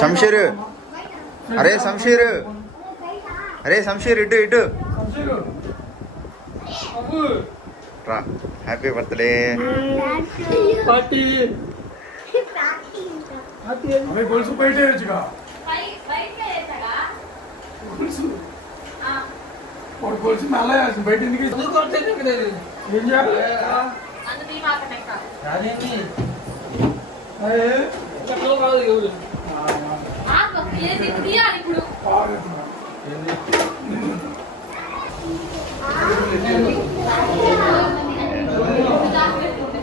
शमशेर अरे शमशेर इटू इटू रा happy birthday party अबे गोल्स बैठ जाएगा बैठ जाएगा और गोल्स नाला है बैठ नहीं के तू करते नहीं करे ये जा अंदर भी मार करने का यानी नहीं ए सब लोग आ गए हां तो ये दिख दिया ఇప్పుడు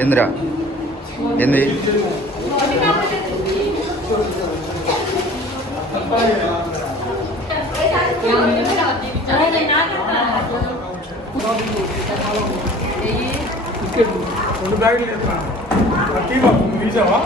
इंद्रा ఏంది రెండు బ్యాగులు ఎత్తున్నా అట్టి బాబు వీజావా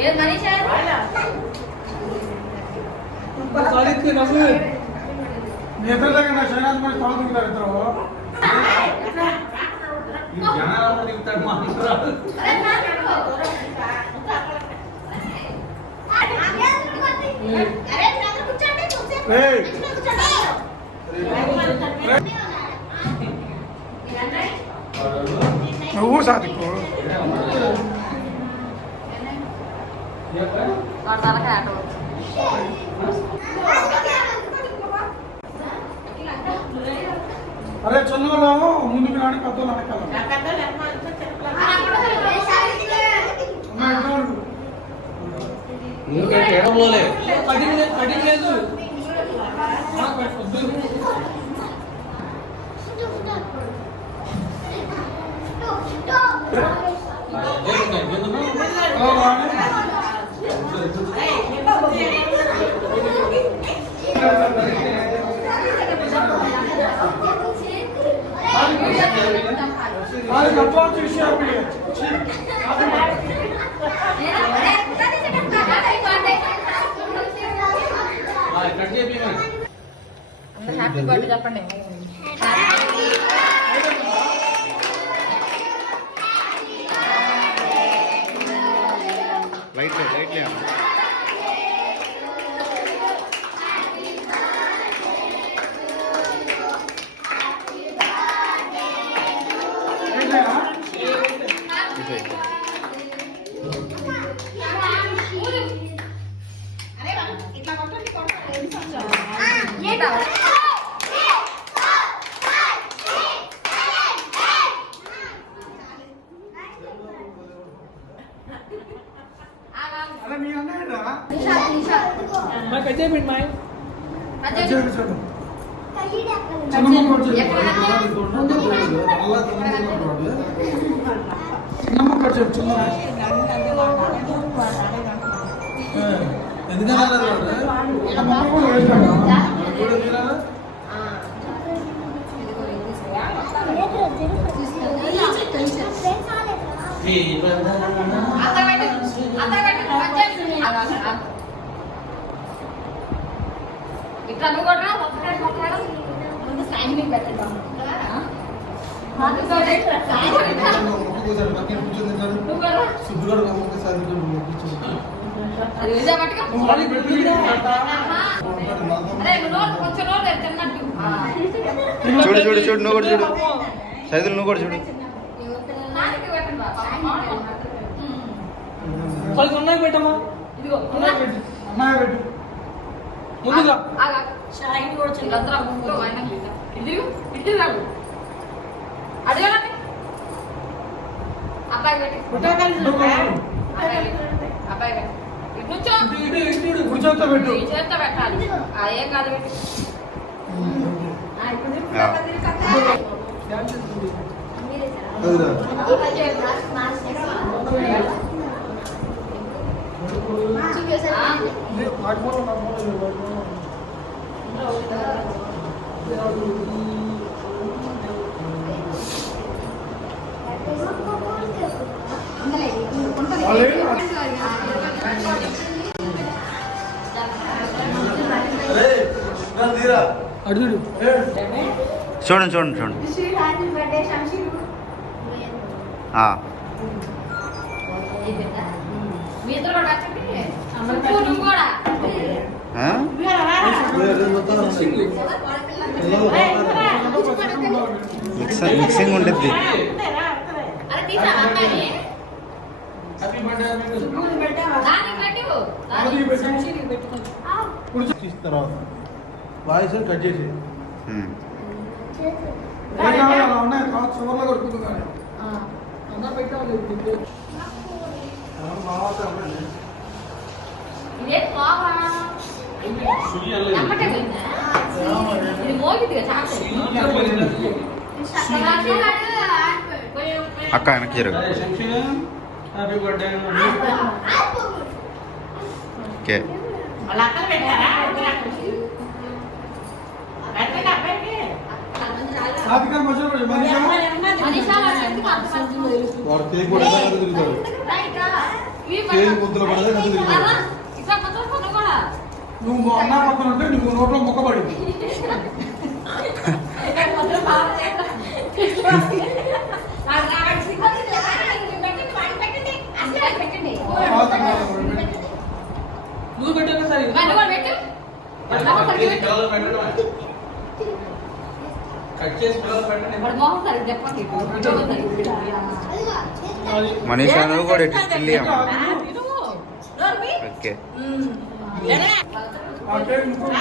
ये मनीष है सारी के नसे नेत्र लगे ना शहनाज में ताल दुखता रहता हो ये जाना वाला दिखता है मानसरा अरे ब्रदर कुछ चढ़े तुमसे वो साथ को और सारा का ऑटो अरे चलो ना ముందుకు రాని కద్దో నాకాల కద్దో లెమ్మ ఇంకా ఏడవలే కటింగ్ లేదు अरे कपड़ा चीज़ है भी హ్యాపీ బర్త్డే చెప్పండి లైట్ లే अरे मी नाही रा निशा मैं कजे मिनट में अजय चलो చిన్నమ్మ కొట్టు చిన్నమ్మ కొట్టు చిన్న ఎందుకన్నా అమ్మ కూడా వేస్తాడు కూడా తీరాలా ఇట్లా నువ్వు కొట్టరా మొక్కడా ముందు సైన్ మీకు పెట్టండి చూడు చూడు చూడు నువ్వు కూడా చూడు సైదులు నువ్వు కూడా చూడు వాళ్ళకి ఉన్నాయి పెట్టమ్మా. ఇదిగో అన్నయ్య పెట్టు. అన్నయ్య పెట్టు. ముందుగా షాయిని కూడా చిన్న అందరూ ముందు ఆయన ఇది ఇటు రాడు అడగండి అబ్బాయి పెట్టి అబ్బాయి పెట్టి ఇటు నుంచో కుడి చేత్తో పెట్టు. ఈ చేత్తో పెట్టాలి ఏం కాదు పెట్టి అడుగుడు చూడండి చూడండి చూడండి మీ ఇద్దరు కూడా వచ్చండి నువ్వు కూడా మిక్సింగ్ ఉంటుంది. అరే తీసా అమ్మాయి హ్యాపీ బర్త్డే దానికి పెట్టు తర్వాత వాయిస్ కట్ చేసి ఉమ్. అలా ఉన్నాయి తర్వాత చివరిలో కొడుతుంది కానీ అన్న పెట్టాలి. ఇదే బావా నమ్మటే పోయిందా ఇది మోగిదిగా చాలు అక్క వెనక్కి జరుగు. హ్యాపీ బర్త్డే ఓకే వాళ్ళ అక్కలు పెట్టారా పెట్టండి అబ్బాయికి రాధిక మధ్యలో పెట్టు. మనీషా మనీషా వాళ్ళ ఎందుకు అంత మంది వాడు కేక్ కూడా తిరుగుతాడు. కేక్ ముద్దలు పడదే కథ తిరుగుతాడు. ఇక్కడ మొత్తం కొను కూడా నువ్వు అన్న పక్కన ఉంటే నువ్వు నోట్లో మొక్కబడింది. ఇక్కడ మొత్తం బాగుంది నువ్వు పెట్టాక సరే కట్ చేసి పిల్లలు పెట్టండి. మనీషా నువ్వు కూడా ఇటు స్టిల్ ఇయ్యమ్మా. ఓకే ఆ కేక్ ముక్కలు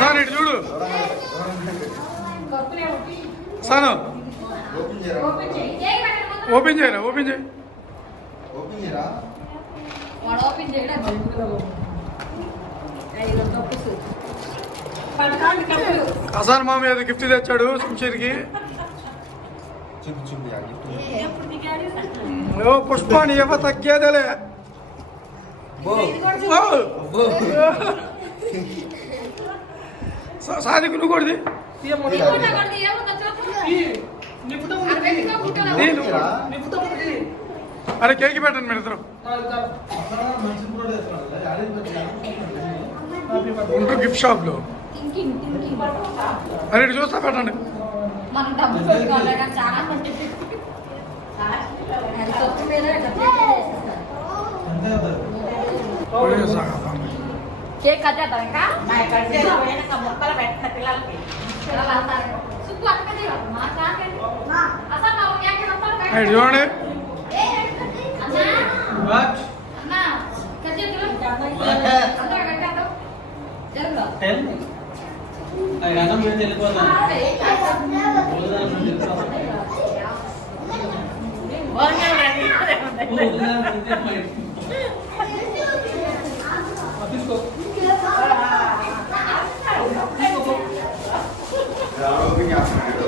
సార్ ఇటు చూడు సాను ఓపెన్ చేయరా? ఓపెన్ చేయరా ఓపెన్ చేయి. ఓపెన్ చేయరా? ఓపెన్ చేయడం అసాన్ మామ ఏదో గిఫ్ట్ తెచ్చాడు శంషీర్కి. చూపి చూపి ఆ గిఫ్ట్. ఓ పుష్పాని ఏమో తగ్గేదేలే. సాదికు నువ్వు కొడిది అరే కేక్ పెట్టండి మీరు ఇద్దరు ఉంటారు గిఫ్ట్ షాప్ లో. అరే ఇటు చూస్తా పెట్టండి. మనం డబ్బులు పెట్టుకోవాలి కానీ చాలా మంది తప్పు మీద కేక్ కట్ చేద్దాం ఇంకా ముక్కలు పెట్టిన పిల్లలకి సుప్పు అక్కడే మా చాకండి అసలు మా కేక్ ఇటు చూడండి. అన్నా కట్ చేద్దాం అందరూ కట్టేద్దాం జరుగురా అన్నం పెట్టి వెళ్ళిపోతాను. తీసుకో ఓపెన్ చేస్తున్నాడు.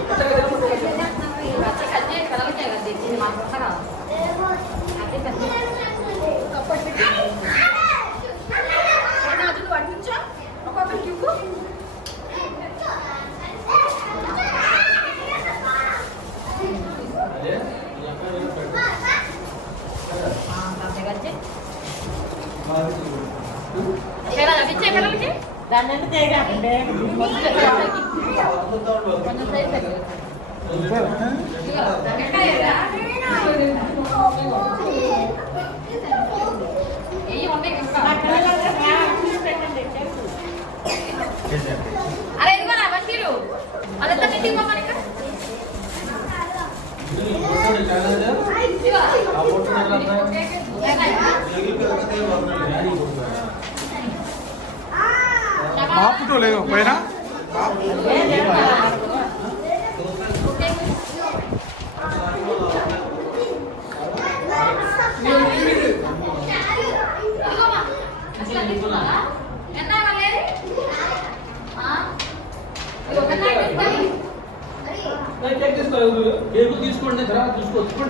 దాన్ని ఎంత చేయగలండి తింటూ లేదు పైన తీసుకోండి తర్వాత చూసుకోవచ్చు.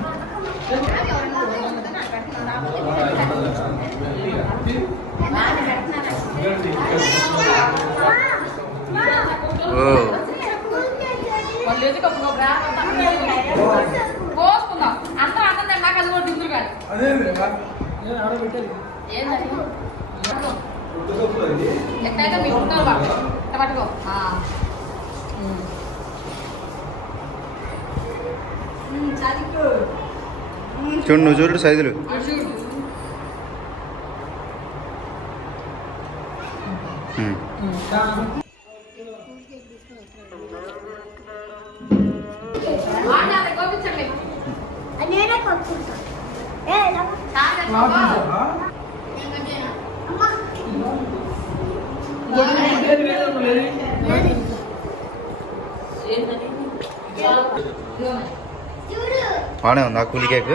పోసుకుందాం అందరూ అన్నం నాకు అది కూడా దిగులు కాదు అదే ఎక్కడైతే మీ ఉంటారు పట్టుకో చూడు నువ్వు చూడు సైజులు. నేనే కొనుక్కుంటా బాగానే ఉందా కూలి కేక్?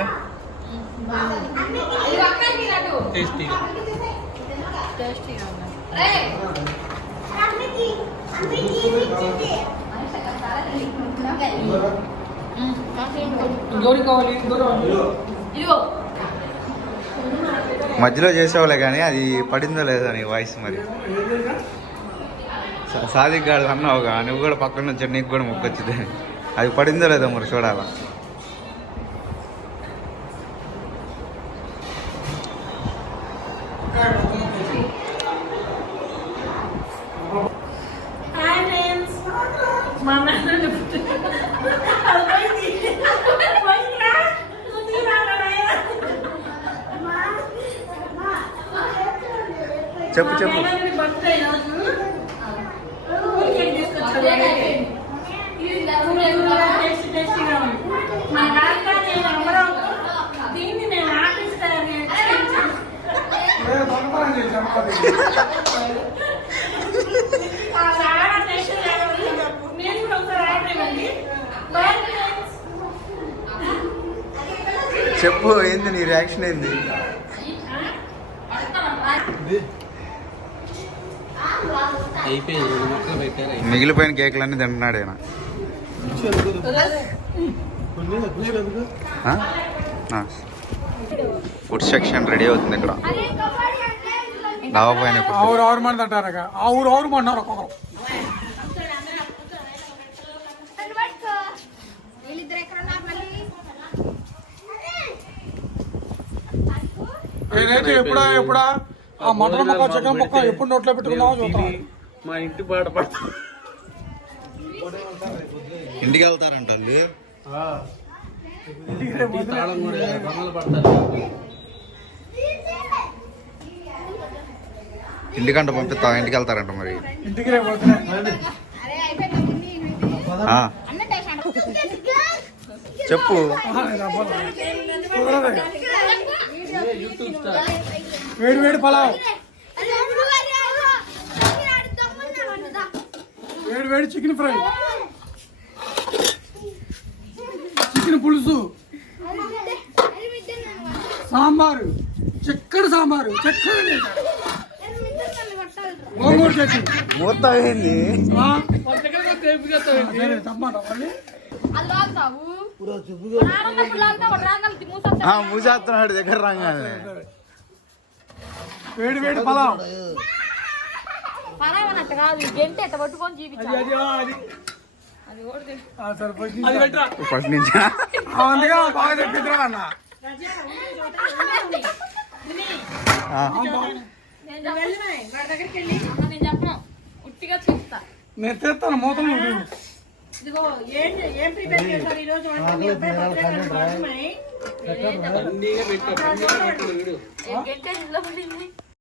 మధ్యలో చేసేవాళ్ళే కానీ అది పడిందో లేదో నీ వాయిస్ మరి. సాదిక్ గాడు అన్నావుగా, నువ్వు కూడా పక్కన నుంచి నీకు కూడా మొక్కొచ్చింది. అది పడిందో లేదో మరి చూడాలా. చెప్పు చెప్పు. చెప్పు ఏంది నీ రియాక్షన్ ఏంది? మిగిలిపోయిన కేకులన్నీ తింటున్నాడు ఆయన. ఫుడ్ సెక్షన్ రెడీ అవుతుంది ఇక్కడ. డాబా పైన ఆరు మంది అంటారు. ఆరు మంది అన్నారు ఒక్కొక్కరు. నేనైతే ఎప్పుడా ఆ మటన్ ముక్క చికెన్ ముక్క ఎప్పుడు నోట్లో పెట్టుకున్నామో చూద్దాం. మా ఇంటి పాట పడతా ఇంటికి వెళ్తారంట వాళ్ళు. తాళం కూడా బొమ్మలు పడతారు. ఇంటికంట పంపిస్తా, ఇంటికి వెళ్తారంట మరి. ఇంటికి రేపు చెప్పు. వేడి వేడి పలావ్, వేడి వేడి చికెన్ ఫ్రై, చికెన్ పులుసు, సాంబారు, చక్కటి సాంబారు, చక్కటి గోంగూర చట్నీ. మొత్తం ఏంది? మూసేస్తున్నాడు దగ్గర రాగానే. వేడి వేడి పలావ్. ఫస్ట్ నుంచి అందుకే బాగా తెప్పిద్రా అన్న. నేను తెస్తాను మూతలు. ఇదిగో ఏం ప్రిపేర్ చేశారు ఈ రోజు వంట? మీ అబ్బాయి బర్త్డే.